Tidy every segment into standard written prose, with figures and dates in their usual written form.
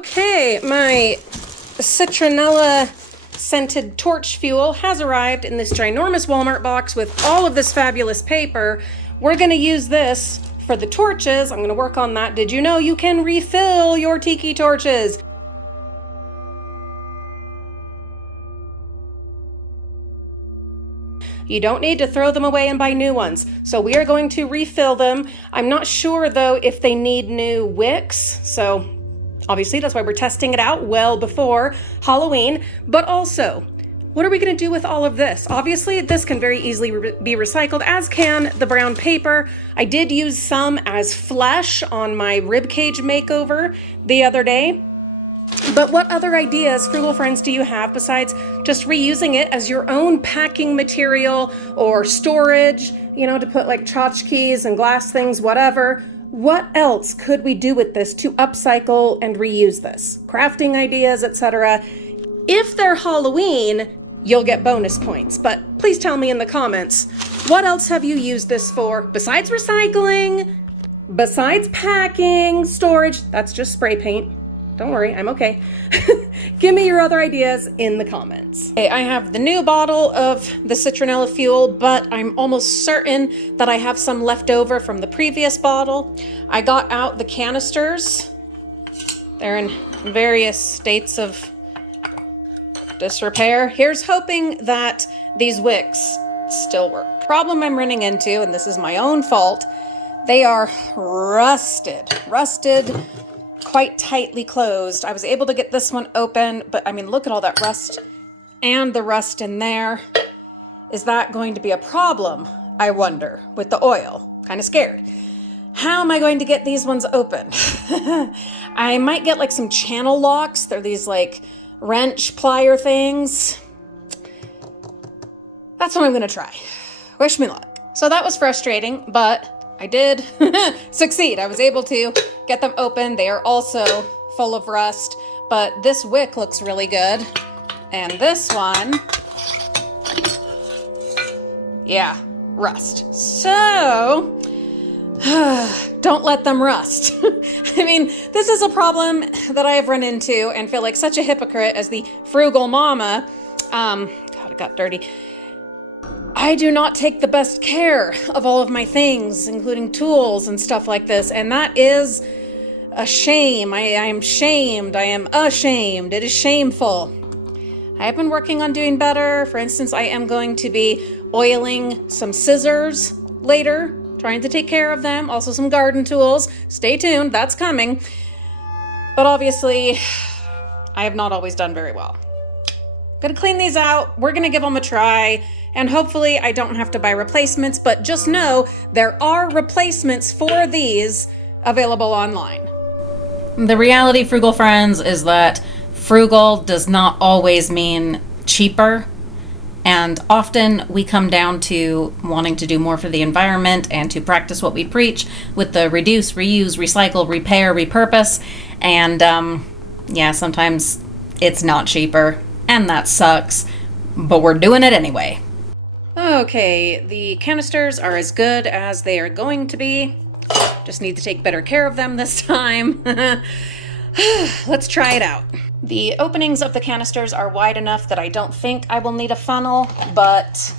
Okay, my citronella scented torch fuel has arrived in this ginormous Walmart box with all of this fabulous paper. We're gonna use this for the torches. I'm gonna work on that. Did you know you can refill your Tiki torches? You don't need to throw them away and buy new ones. So we are going to refill them. I'm not sure though if they need new wicks. So obviously that's why we're testing it out well before Halloween. But also, what are we gonna do with all of this? Obviously this can very easily be recycled, as can the brown paper. I did use some as flesh on my rib cage makeover the other day. But what other ideas, Frugal Friends, do you have besides just reusing it as your own packing material or storage, you know, to put like tchotchkes and glass things, whatever? What else could we do with this to upcycle and reuse this? Crafting ideas, etc. If they're Halloween, you'll get bonus points, but please tell me in the comments, what else have you used this for besides recycling, besides packing, storage? That's just spray paint. Don't worry, I'm okay. Give me your other ideas in the comments. Okay, I have the new bottle of the citronella fuel, but I'm almost certain that I have some left over from the previous bottle. I got out the canisters. They're in various states of disrepair. Here's hoping that these wicks still work. Problem I'm running into, and this is my own fault, they are rusted, quite tightly closed. I was able to get this one open, but I mean, look at all that rust and the rust in there. Is that going to be a problem, I wonder, with the oil? Kind of scared. How am I going to get these ones open? I might get like some channel locks. They're these like wrench plier things. That's what I'm gonna try. Wish me luck. So that was frustrating, but I did succeed. I was able to get them open. They are also full of rust, but this wick looks really good. And this one, yeah, rust. So, don't let them rust. I mean, this is a problem that I have run into and feel like such a hypocrite as the frugal mama. God, it got dirty. I do not take the best care of all of my things, including tools and stuff like this, and that is a shame. I am shamed. I am ashamed. It is shameful. I have been working on doing better. For instance, I am going to be oiling some scissors later, trying to take care of them. Also some garden tools. Stay tuned, that's coming. But obviously, I have not always done very well. Gonna clean these out. We're gonna give them a try. And hopefully I don't have to buy replacements, but just know there are replacements for these available online. The reality, Frugal Friends, is that frugal does not always mean cheaper. And often we come down to wanting to do more for the environment and to practice what we preach with the reduce, reuse, recycle, repair, repurpose. And yeah, sometimes it's not cheaper, and that sucks, but we're doing it anyway. Okay, the canisters are as good as they are going to be. Just need to take better care of them this time. Let's try it out. The openings of the canisters are wide enough that I don't think I will need a funnel, but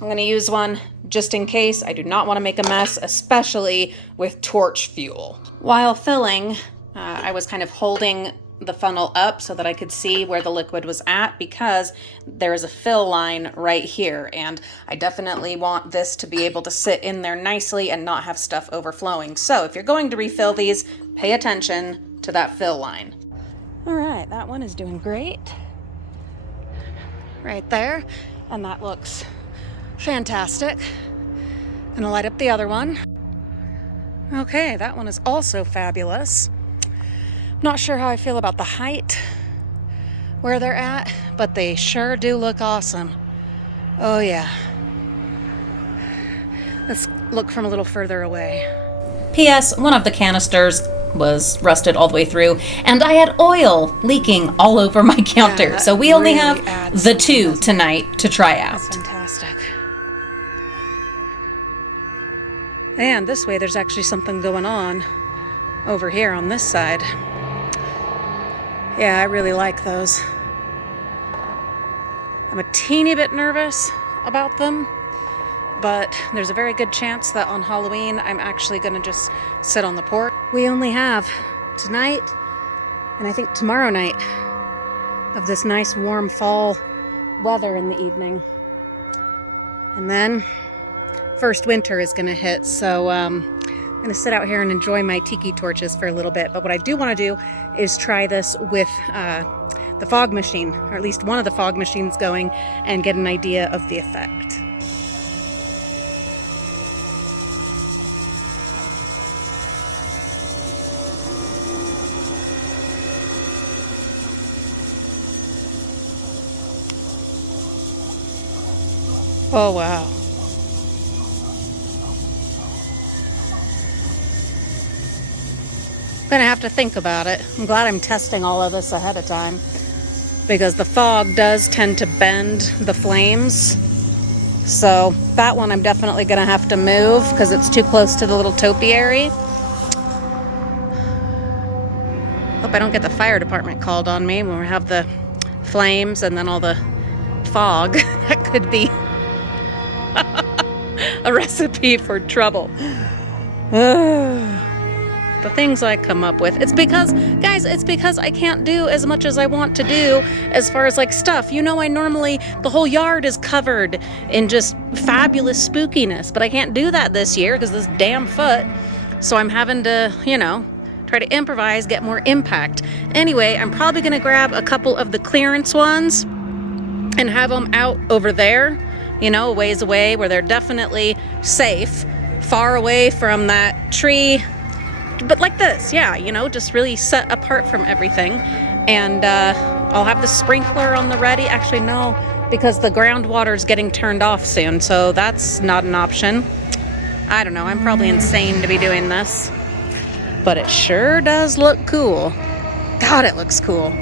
I'm gonna use one just in case. I do not want to make a mess, especially with torch fuel. While filling, I was kind of holding the funnel up so that I could see where the liquid was at, because there is a fill line right here, and I definitely want this to be able to sit in there nicely and not have stuff overflowing. So if you're going to refill these, pay attention to that fill line. All right, that one is doing great. Right there, and that looks fantastic. Gonna light up the other one. Okay, that one is also fabulous. Not sure how I feel about the height where they're at, but they sure do look awesome. Oh yeah. Let's look from a little further away. P.S. One of the canisters was rusted all the way through, and I had oil leaking all over my counter. Yeah, so we only really have the two tonight to try out. That's fantastic. And this way there's actually something going on over here on this side. Yeah, I really like those. I'm a teeny bit nervous about them, but there's a very good chance that on Halloween I'm actually going to just sit on the porch. We only have tonight and I think tomorrow night of this nice warm fall weather in the evening. And then first winter is going to hit, so I'm going to sit out here and enjoy my tiki torches for a little bit. But what I do want to do is try this with the fog machine, or at least one of the fog machines going, and get an idea of the effect. Oh, wow. I'm gonna have to think about it. I'm glad I'm testing all of this ahead of time, because the fog does tend to bend the flames. So that one I'm definitely gonna have to move because it's too close to the little topiary. Hope I don't get the fire department called on me when we have the flames and then all the fog. That could be a recipe for trouble. The things I come up with. It's because, guys, it's because I can't do as much as I want to do as far as like stuff. You know, I normally, the whole yard is covered in just fabulous spookiness, but I can't do that this year because this damn foot. So I'm having to, you know, try to improvise, get more impact. Anyway, I'm probably gonna grab a couple of the clearance ones and have them out over there, you know, a ways away where they're definitely safe, far away from that tree. But like this, yeah, you know, just really set apart from everything. And I'll have the sprinkler on the ready. Actually, no, because the groundwater is getting turned off soon, so that's not an option. I don't know, I'm probably insane to be doing this, but it sure does look cool. God, it looks cool.